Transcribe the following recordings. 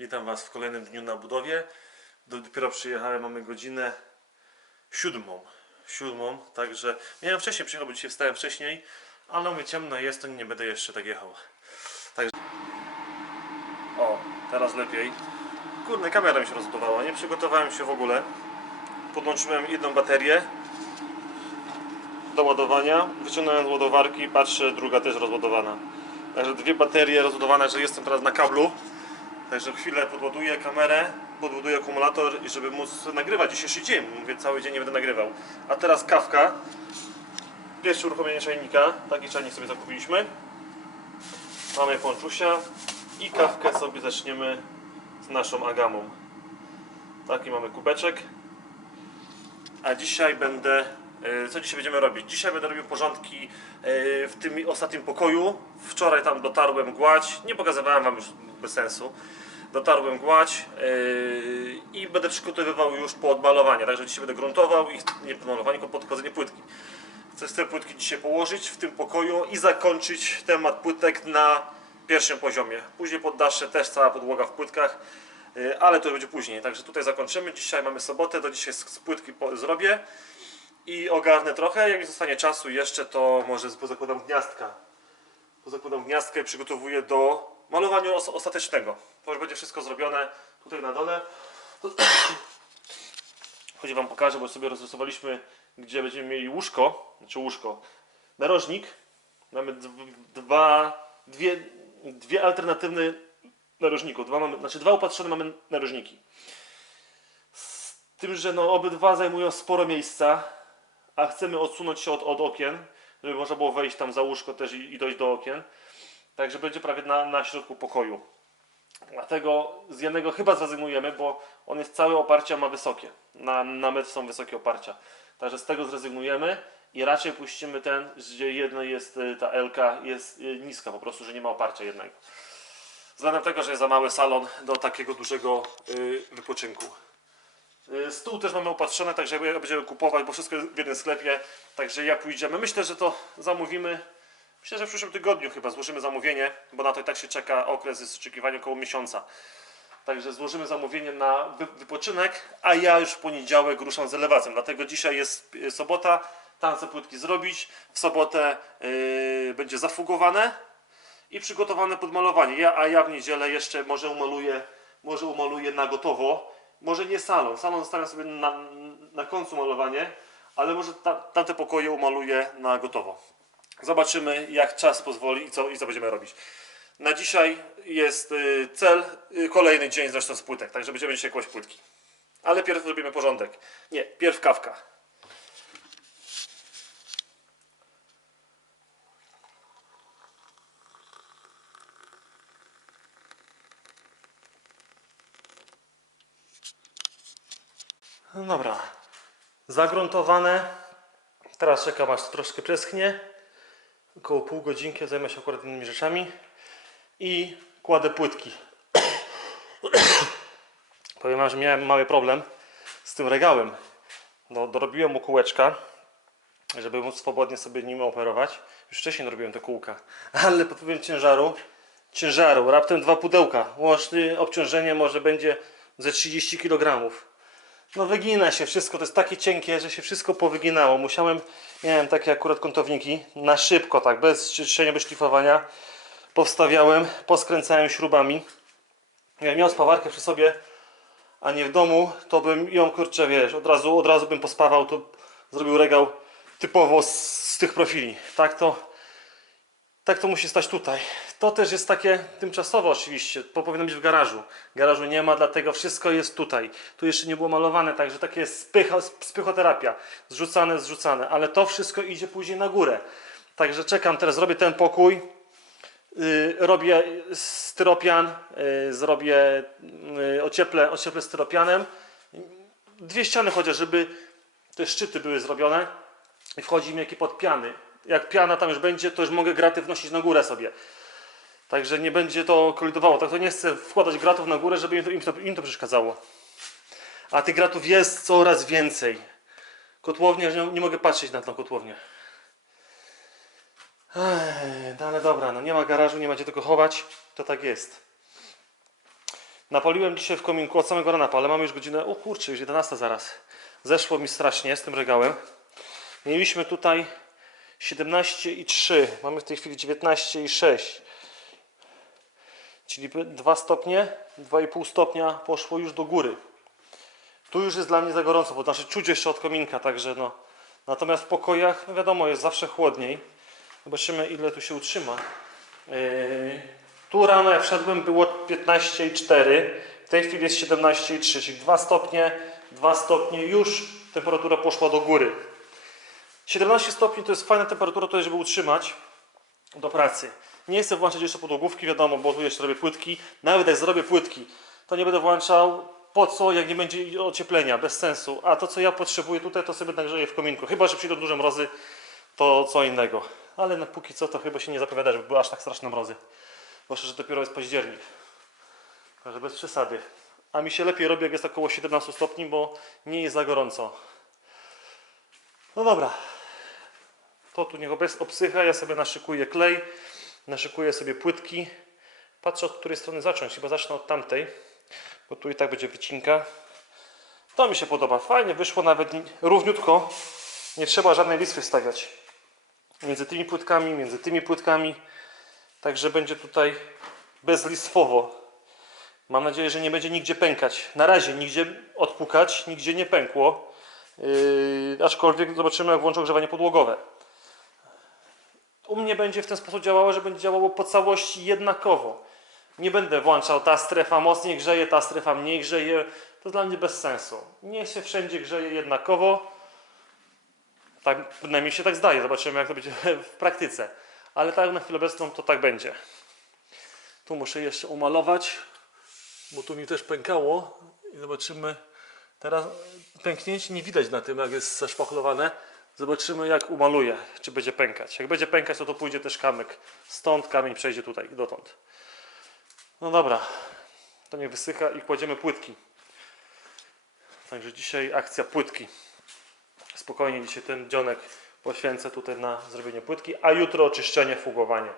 Witam Was w kolejnym dniu na budowie. Do- Dopiero przyjechałem, mamy godzinę siódmą. Siódmą, także miałem wcześniej przyjechać, bo dzisiaj wstałem wcześniej, ale mówię ciemno jest, to nie będę jeszcze tak jechał. Także... O, teraz lepiej. Kurde, kamera mi się rozładowała, nie przygotowałem się w ogóle. Podłączyłem jedną baterię do ładowania, wyciągnąłem z ładowarki, patrzę, druga też rozładowana. Także dwie baterie rozładowane, że jestem teraz na kablu. Także chwilę podładuję kamerę, podładuję akumulator i żeby móc nagrywać dzisiejszy dzień. Mówię, cały dzień nie będę nagrywał. A teraz kawka. Pierwsze uruchomienie czajnika. Taki czajnik sobie zakupiliśmy. Mamy ponczusia i kawkę sobie zaczniemy z naszą agamą. Taki mamy kubeczek. A dzisiaj będę. e, Co dzisiaj będziemy robić? Dzisiaj będę robił porządki e, w tym ostatnim pokoju. Wczoraj tam dotarłem gładź. Nie pokazywałem Wam już bez sensu. Dotarłem gładź e, i będę przygotowywał już pod malowanie. Także dzisiaj będę gruntował i nie pod malowanie, tylko pod kładzenie płytki. Chcę te płytki dzisiaj położyć w tym pokoju i zakończyć temat płytek na pierwszym poziomie. Później poddasze też cała podłoga w płytkach. Y, ale to będzie później. Także tutaj zakończymy. Dzisiaj mamy sobotę, do dzisiaj z płytki po- zrobię i ogarnę trochę. Jak mi zostanie czasu jeszcze, to może pozakładam gniazdka. Pozakładam gniazdkę i przygotowuję do malowania os ostatecznego. To już będzie wszystko zrobione tutaj na dole. Choć wam pokażę, bo sobie rozrysowaliśmy, gdzie będziemy mieli łóżko, znaczy łóżko, narożnik. Mamy dwa, dwie, dwie alternatywne narożników. Dwa mamy, znaczy dwa upatrzone mamy narożniki. Z tym, że no obydwa zajmują sporo miejsca, a chcemy odsunąć się od, od okien, żeby można było wejść tam za łóżko też i, i dojść do okien. Także będzie prawie na, na środku pokoju. Dlatego z jednego chyba zrezygnujemy, bo on jest całe oparcia ma wysokie. Na, na metr są wysokie oparcia. Także z tego zrezygnujemy i raczej puścimy ten, gdzie jedno jest y, ta LK jest y, niska po prostu, że nie ma oparcia jednego. Względem tego, że jest za mały salon do takiego dużego y, wypoczynku. Y, Stół też mamy opatrzony, także będziemy kupować, bo wszystko jest w jednym sklepie. Także jak pójdziemy, myślę, że to zamówimy. Myślę, że w przyszłym tygodniu chyba złożymy zamówienie, bo na to i tak się czeka okres jest oczekiwania około miesiąca. Także złożymy zamówienie na wy- wypoczynek, a ja już w poniedziałek ruszam z elewacją. Dlatego dzisiaj jest y, sobota, tam chcę płytki zrobić. W sobotę yy, będzie zafugowane i przygotowane pod malowanie. Ja, a ja w niedzielę jeszcze może umaluję, może umaluję na gotowo. Może nie salon. Salon zostawiam sobie na, na końcu malowanie, ale może ta, tamte pokoje umaluję na gotowo. Zobaczymy, jak czas pozwoli i co, i co będziemy robić. Na dzisiaj jest y, cel, y, kolejny dzień zresztą z płytek, także będziemy dzisiaj kłaść płytki. Ale pierw zrobimy porządek. Nie, pierw kawka. No dobra. Zagruntowane. Teraz czekam aż troszkę przeschnie. Około pół godzinki zajmę się akurat innymi rzeczami. I kładę płytki. Powiem wam, że miałem mały problem z tym regałem. No, dorobiłem mu kółeczka, żeby móc swobodnie sobie nim operować. Już wcześniej dorobiłem te kółka. Ale pod wpływem ciężaru, ciężaru, raptem dwa pudełka. Łączne obciążenie może będzie ze 30 kg. No wygina się wszystko, to jest takie cienkie, że się wszystko powyginało. Musiałem, miałem takie akurat kątowniki, na szybko tak, bez czyszczenia, bez szlifowania. Powstawiałem, poskręcałem śrubami. Jak miał spawarkę przy sobie, a nie w domu, to bym ją, kurczę, wiesz, od razu, od razu bym pospawał, to zrobił regał typowo z, z tych profili. Tak to, tak to musi stać tutaj. To też jest takie tymczasowe oczywiście, to powinno być w garażu. Garażu nie ma, dlatego wszystko jest tutaj. Tu jeszcze nie było malowane, także takie jest spycha, spychoterapia. Zrzucane, zrzucane, ale to wszystko idzie później na górę. Także czekam, teraz zrobię ten pokój. Yy, robię styropian, yy, zrobię, yy, ocieplę, ocieplę styropianem. Dwie ściany chociaż, żeby te szczyty były zrobione i wchodzi mi jakie pod piany. Jak piana tam już będzie, to już mogę graty wnosić na górę sobie. Także nie będzie to kolidowało. Tak to nie chcę wkładać gratów na górę, żeby im to, im to, im to przeszkadzało. A tych gratów jest coraz więcej. Kotłownia, nie, nie mogę patrzeć na tą kotłownię. Ej, no ale dobra, no nie ma garażu, nie ma gdzie tego chować. To tak jest. Napaliłem dzisiaj w kominku od samego rana, ale mamy już godzinę, o kurczę, już 11 zaraz. Zeszło mi strasznie z tym regałem. Mieliśmy tutaj 17,3, mamy w tej chwili 19,6. Czyli 2 stopnie, 2,5 stopnia poszło już do góry. Tu już jest dla mnie za gorąco, bo znaczy czuć jeszcze od kominka, także no. Natomiast w pokojach, no wiadomo, jest zawsze chłodniej. Zobaczymy ile tu się utrzyma. Yy, tu rano jak wszedłem było 15,4, w tej chwili jest 17,3, czyli 2 stopnie, 2 stopnie już temperatura poszła do góry. 17 stopni to jest fajna temperatura tutaj, żeby utrzymać do pracy. Nie chcę włączać jeszcze podłogówki, wiadomo, bo tu jeszcze robię płytki. Nawet jak zrobię płytki, to nie będę włączał po co, jak nie będzie ocieplenia, bez sensu. A to, co ja potrzebuję tutaj, to sobie nagrzeję w kominku. Chyba, że przyjdą duże mrozy, to co innego. Ale na póki co, to chyba się nie zapowiada, żeby były aż tak straszne mrozy. Zwłaszcza, że dopiero jest październik. Także bez przesady. A mi się lepiej robi, jak jest około 17 stopni, bo nie jest za gorąco. No dobra. To tu niech obsycha, ja sobie naszykuję klej, naszykuję sobie płytki. Patrzę od której strony zacząć, chyba zacznę od tamtej, bo tu i tak będzie wycinka. To mi się podoba, fajnie wyszło nawet ni- równiutko, nie trzeba żadnej listwy wstawiać. Między tymi płytkami, między tymi płytkami, także będzie tutaj bezlistwowo. Mam nadzieję, że nie będzie nigdzie pękać. Na razie nigdzie odpukać, nigdzie nie pękło. Yy, aczkolwiek zobaczymy, jak włączę ogrzewanie podłogowe. U mnie będzie w ten sposób działało, że będzie działało po całości jednakowo. Nie będę włączał ta strefa mocniej grzeje, ta strefa mniej grzeje. To dla mnie bez sensu. Niech się wszędzie grzeje jednakowo. Tak, przynajmniej się tak zdaje. Zobaczymy, jak to będzie w praktyce. Ale tak na chwilę obecną to tak będzie. Tu muszę jeszcze umalować, bo tu mi też pękało. I zobaczymy. Teraz pęknięcie nie widać na tym, jak jest zaszpachlowane. Zobaczymy, jak umaluję, czy będzie pękać. Jak będzie pękać, to to pójdzie też kamyk. Stąd kamień przejdzie tutaj, dotąd. No dobra, to nie wysycha i kładziemy płytki. Także dzisiaj akcja płytki. Spokojnie dzisiaj ten dzionek poświęcę tutaj na zrobienie płytki, a jutro oczyszczenie, fugowanie.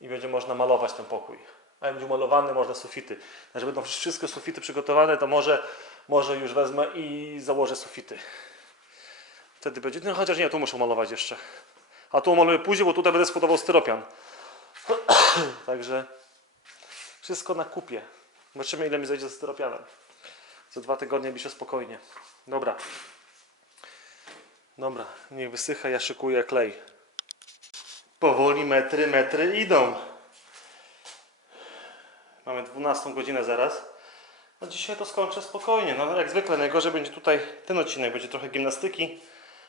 I będzie można malować ten pokój. A jak będzie umalowany, można sufity. Znaczy będą wszystkie sufity przygotowane, to może, może już wezmę i założę sufity. Wtedy będzie, no chociaż nie, tu muszę malować jeszcze. A tu maluję później, bo tutaj będę składował styropian. Także wszystko na kupie. Zobaczymy ile mi zejdzie ze styropianem. Za dwa tygodnie piszę spokojnie. Dobra. Dobra, niech wysycha, ja szykuję klej. Powoli metry, metry idą. Mamy 12 godzinę zaraz. No dzisiaj to skończę spokojnie. No jak zwykle najgorzej będzie tutaj ten odcinek, będzie trochę gimnastyki,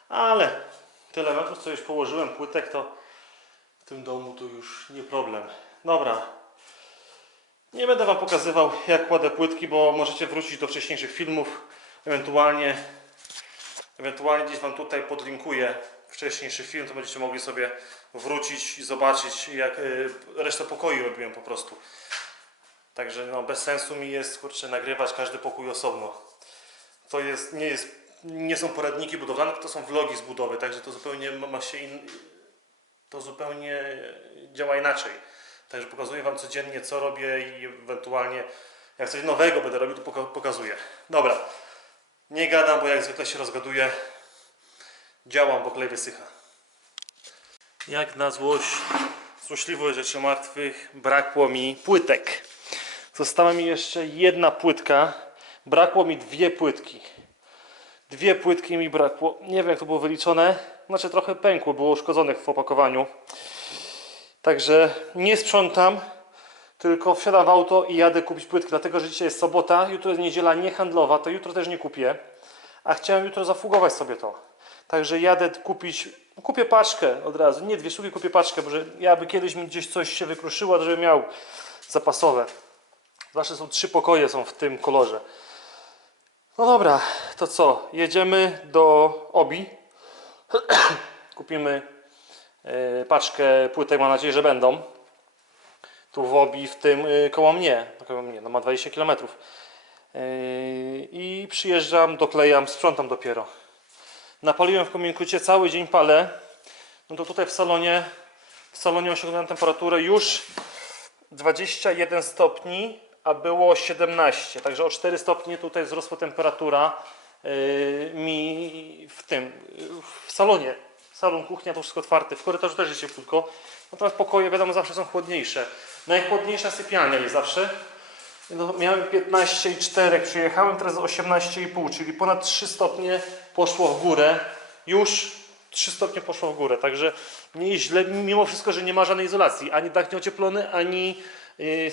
ale tyle metrów co już położyłem płytek to w tym domu to już nie problem. Dobra. Nie będę Wam pokazywał jak kładę płytki, bo możecie wrócić do wcześniejszych filmów. Ewentualnie, ewentualnie gdzieś Wam tutaj podlinkuję wcześniejszy film, to będziecie mogli sobie wrócić i zobaczyć jak y, resztę pokoju robiłem po prostu. Także no, bez sensu mi jest kurczę, nagrywać każdy pokój osobno. To jest, nie, jest, nie są poradniki budowlane, to są vlogi z budowy, także to zupełnie ma się in, to zupełnie działa inaczej. Także pokazuję Wam codziennie, co robię i ewentualnie jak coś nowego będę robił, to poka- pokazuję. Dobra, nie gadam, bo jak zwykle się rozgaduję. Działam, bo klej wysycha. Jak na złość, złośliwość rzeczy martwych, brakło mi płytek. Została mi jeszcze jedna płytka. Brakło mi dwie płytki. Dwie płytki mi brakło. Nie wiem jak to było wyliczone. Znaczy trochę pękło, było uszkodzonych w opakowaniu. Także nie sprzątam, tylko wsiadam w auto i jadę kupić płytki, dlatego że dzisiaj jest sobota, jutro jest niedziela niehandlowa, to jutro też nie kupię. A chciałem jutro zafugować sobie to. Także jadę kupić, kupię paczkę od razu, nie dwie sztuki, kupię paczkę, bo ja by kiedyś mi gdzieś coś się wykruszyło, to żebym miał zapasowe. Zwłaszcza są trzy pokoje są w tym kolorze. No dobra, to co? Jedziemy do Obi. Kupimy e, paczkę płytek, mam nadzieję, że będą. Tu w Obi, w tym e, koło mnie. No, koło mnie, no ma 20 km. E, I przyjeżdżam, doklejam, sprzątam dopiero. Napaliłem w kominkucie, cały dzień palę. No to tutaj w salonie, w salonie osiągnąłem temperaturę już 21 stopni, a było 17. Także o 4 stopnie tutaj wzrosła temperatura yy, mi w tym, w salonie. Salon, kuchnia to wszystko otwarte. W korytarzu też jest cieplutko. Natomiast pokoje wiadomo zawsze są chłodniejsze. Najchłodniejsza sypialnia jest zawsze. No, miałem 15,4 jak przyjechałem, teraz 18,5, czyli ponad 3 stopnie poszło w górę. Już 3 stopnie poszło w górę, także nie źle, mimo wszystko, że nie ma żadnej izolacji. Ani dach nie ocieplony, ani yy.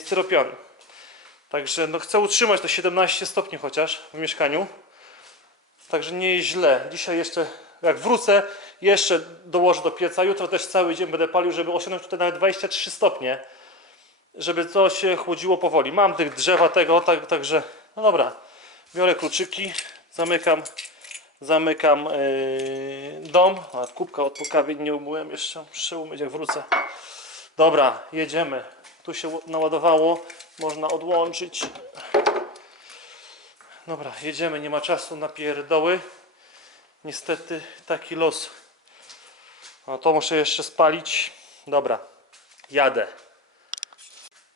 Także no, chcę utrzymać to 17 stopni chociaż w mieszkaniu. Także nie jest źle. Dzisiaj jeszcze, jak wrócę, jeszcze dołożę do pieca. Jutro też cały dzień będę palił, żeby osiągnąć tutaj nawet 23 stopnie żeby to się chłodziło powoli. Mam tych drzewa tego, tak, także no dobra. Biorę kluczyki, zamykam, zamykam yy, dom. A kubka od pokawie nie umyłem jeszcze, muszę umyć jak wrócę. Dobra, jedziemy. Tu się naładowało, można odłączyć. Dobra, jedziemy, nie ma czasu na pierdoły. Niestety taki los. No to muszę jeszcze spalić. Dobra, jadę.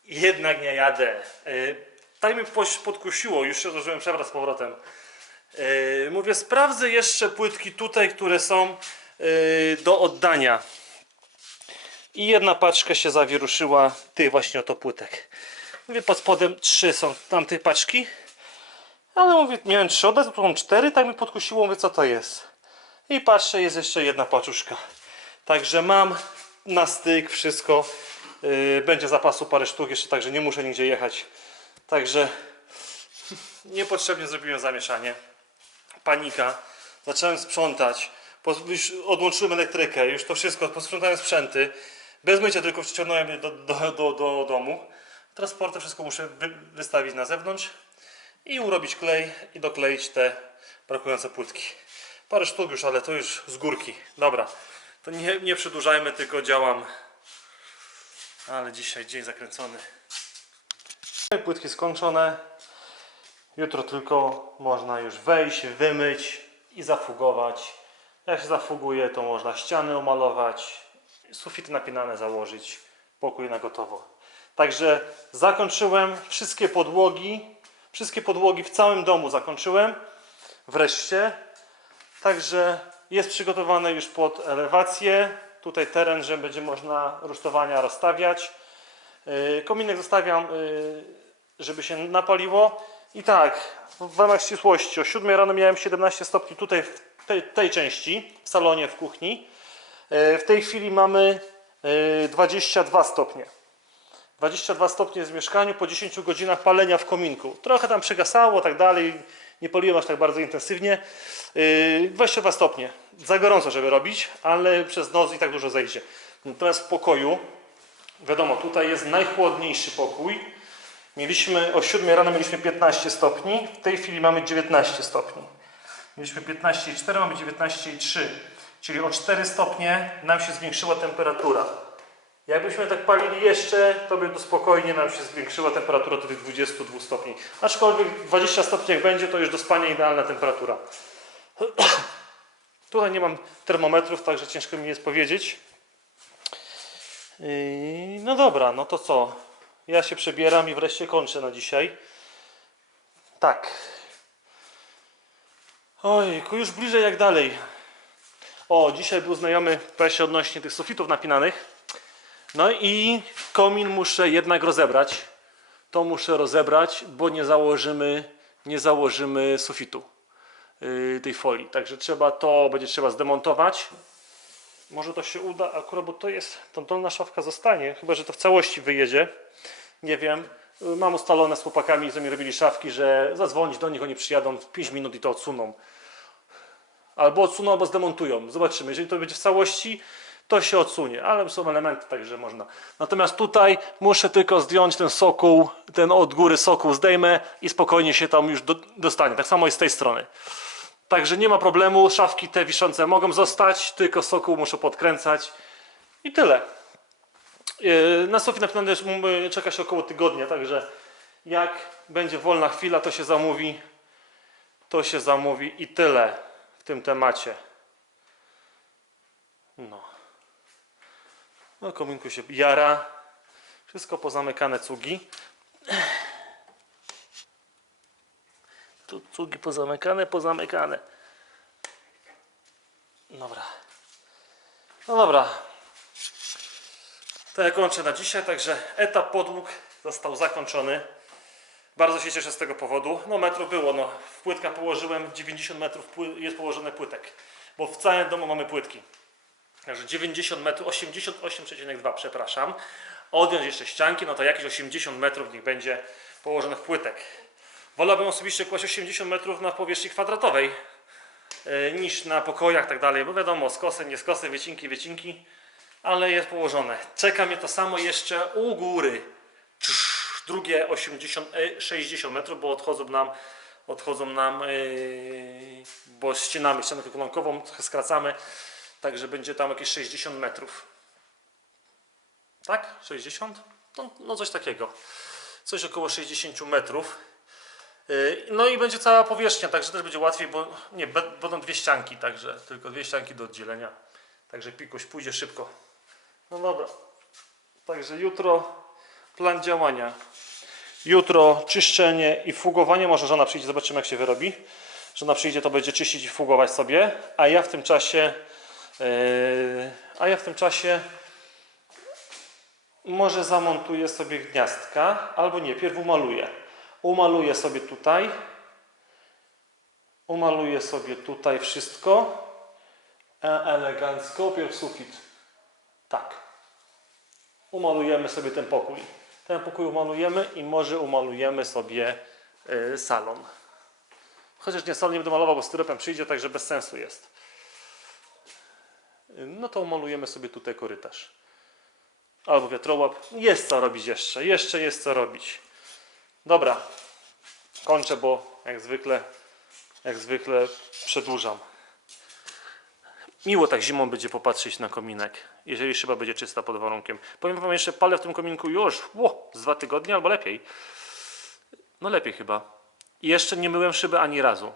Jednak nie jadę. Yy, tak mnie podkusiło, już się zdążyłem przebrać z powrotem. Yy, mówię, sprawdzę jeszcze płytki tutaj, które są yy, do oddania. I jedna paczka się zawieruszyła tych właśnie oto płytek. Mówię, pod spodem trzy są tamte paczki. Ale mówię, miałem trzy oddać, to cztery, tak mi podkusiło, mówię, co to jest. I patrzę, jest jeszcze jedna paczuszka. Także mam na styk wszystko. Yy, będzie zapasu parę sztuk jeszcze, także nie muszę nigdzie jechać. Także niepotrzebnie zrobiłem zamieszanie. Panika. Zacząłem sprzątać. Odłączyłem elektrykę, już to wszystko, posprzątałem sprzęty. Bez mycia tylko przyciągnąłem je do, do, do, do domu. Transportem wszystko muszę wy, wystawić na zewnątrz i urobić klej i dokleić te brakujące płytki. Parę sztuk już, ale to już z górki. Dobra, to nie, nie przedłużajmy, tylko działam. Ale dzisiaj dzień zakręcony. Płytki skończone. Jutro tylko można już wejść, wymyć i zafugować. Jak się zafuguje, to można ściany omalować, sufity napinane założyć, pokój na gotowo. Także zakończyłem wszystkie podłogi. Wszystkie podłogi w całym domu zakończyłem. Wreszcie. Także jest przygotowane już pod elewację. Tutaj teren, że będzie można rusztowania rozstawiać. Yy, Kominek zostawiam, yy, żeby się napaliło. I tak, w ramach ścisłości, o 7 rano miałem 17 stopni tutaj w tej, tej części, w salonie, w kuchni. Yy, W tej chwili mamy yy, 22 stopnie. 22 stopnie w mieszkaniu po 10 godzinach palenia w kominku. Trochę tam przygasało, tak dalej. Nie paliłem aż tak bardzo intensywnie. Yy, 22 stopnie. Za gorąco, żeby robić, ale przez noc i tak dużo zejdzie. Natomiast w pokoju, wiadomo, tutaj jest najchłodniejszy pokój. Mieliśmy o 7 rano mieliśmy 15 stopni, w tej chwili mamy 19 stopni. Mieliśmy 15,4, mamy 19,3, czyli o 4 stopnie nam się zwiększyła temperatura. Jakbyśmy tak palili jeszcze, to by spokojnie nam się zwiększyła temperatura do tych 22 stopni. Aczkolwiek 20 stopni jak będzie, to już do spania idealna temperatura. Tutaj nie mam termometrów, także ciężko mi jest powiedzieć. Yy, No dobra, no to co? Ja się przebieram i wreszcie kończę na dzisiaj. Tak. Ojku, już bliżej jak dalej. O, dzisiaj był znajomy PES odnośnie tych sufitów napinanych. No i komin muszę jednak rozebrać. To muszę rozebrać, bo nie założymy, nie założymy sufitu yy, tej folii. Także trzeba to będzie trzeba zdemontować. Może to się uda akurat, bo to jest, ta dolna szafka zostanie, chyba że to w całości wyjedzie. Nie wiem. Mam ustalone z chłopakami, co mi robili szafki, że zadzwonić do nich, oni przyjadą w 5 minut i to odsuną. Albo odsuną, albo zdemontują. Zobaczymy. Jeżeli to będzie w całości, to się odsunie, ale są elementy, także można. Natomiast tutaj muszę tylko zdjąć ten sokół, ten od góry sokół zdejmę i spokojnie się tam już do, dostanie. Tak samo jest z tej strony. Także nie ma problemu, szafki te wiszące mogą zostać, tylko sokół muszę podkręcać i tyle. Yy, Na napinane też, mm, czeka się około tygodnia, także jak będzie wolna chwila, to się zamówi, to się zamówi i tyle w tym temacie. No. No kominku się jara. Wszystko pozamykane cugi. Tu cugi pozamykane, pozamykane. Dobra. No dobra. To ja kończę na dzisiaj, także etap podłóg został zakończony. Bardzo się cieszę z tego powodu. No metrów było, no. W płytkach położyłem 90 metrów jest położone płytek, bo w całym domu mamy płytki. Także 90 metrów, 88,2 przepraszam. Odjąć jeszcze ścianki, no to jakieś 80 metrów niech będzie położonych płytek. Wolałbym osobiście kłaść 80 metrów na powierzchni kwadratowej e, niż na pokojach tak dalej, bo wiadomo, skosy, nie skosy, wycinki, wycinki, ale jest położone. Czeka mnie to samo jeszcze u góry. Drugie 80, e, 60 metrów, bo odchodzą nam, odchodzą nam, e, bo ścinamy ścianę trochę skracamy, także będzie tam jakieś 60 metrów. Tak? 60? No, no coś takiego. Coś około 60 metrów. Yy, No i będzie cała powierzchnia, także też będzie łatwiej, bo nie, będą dwie ścianki, także tylko dwie ścianki do oddzielenia. Także pikuś pójdzie szybko. No dobra. Także jutro plan działania. Jutro czyszczenie i fugowanie. Może żona przyjdzie, zobaczymy jak się wyrobi. Żona przyjdzie, to będzie czyścić i fugować sobie, a ja w tym czasie a ja w tym czasie może zamontuję sobie gniazdka, albo nie, pierw umaluję. Umaluję sobie tutaj. Umaluję sobie tutaj wszystko. E- Elegancko, pierw sufit. Tak. Umalujemy sobie ten pokój. Ten pokój umalujemy i może umalujemy sobie y, salon. Chociaż nie, salon nie będę malował, bo styropem przyjdzie, także bez sensu jest. No to umalujemy sobie tutaj korytarz albo wiatrołap. Jest co robić jeszcze, jeszcze jest co robić. Dobra, kończę, bo jak zwykle, jak zwykle przedłużam. Miło tak zimą będzie popatrzeć na kominek, jeżeli szyba będzie czysta pod warunkiem. Powiem wam jeszcze, palę w tym kominku już, ło, z dwa tygodnie albo lepiej. No lepiej chyba. I jeszcze nie myłem szyby ani razu.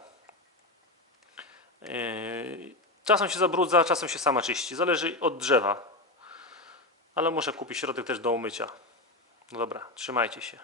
Yy, Czasem się zabrudza, czasem się sama czyści. Zależy od drzewa. Ale muszę kupić środek też do umycia. No dobra, trzymajcie się.